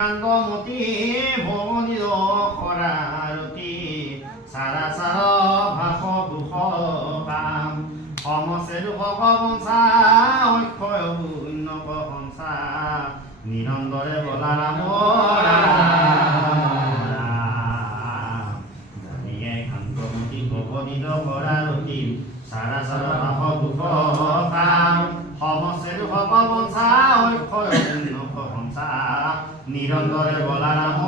কান্তমতি ভগনিদ কৰাৰতি চাৰাচাৰ ভাষ দুখ কাম সমছে দুখ বংশা অক্ষয় শূন্য প্ৰশংসা নিৰন্তৰে বলা ৰাম জানিয়ে কান্তমতি ভগনিদ কৰাৰতি চাৰাচাৰ ভাষ দুখ কাম সমছে দুখ বংশা অক্ষয় শূন্য প্ৰশংসা নিৰন্তৰে বলা ৰাম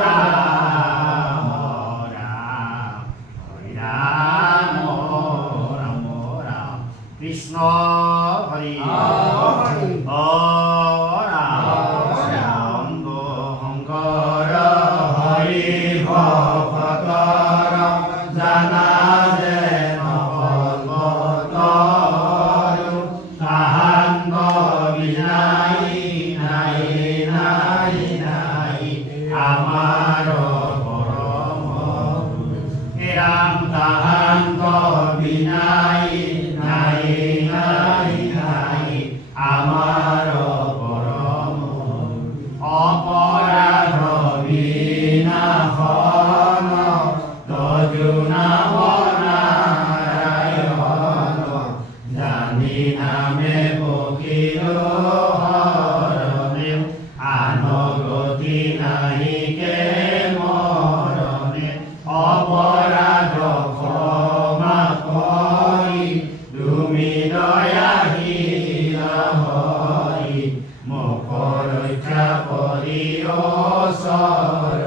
ৰাম ৰাম হৰি ৰাম ৰাম ৰাম কৃষ্ণ হৰি অ ৰাম শংকৰ হৰি ভকত জানা যে আমার পরম রাম তাহান্ত বিনাই নাই নাই নাই আমার পরম অপরাধ বিনাশন তজুনাম নারায়ণ জানি নামে পখিল হরণে আনগতি নাহিকে মরণে অপরাধ ক্ষমা কৰি তুমি দয়াশীল হৰি মোক ৰক্ষা কৰি চৰ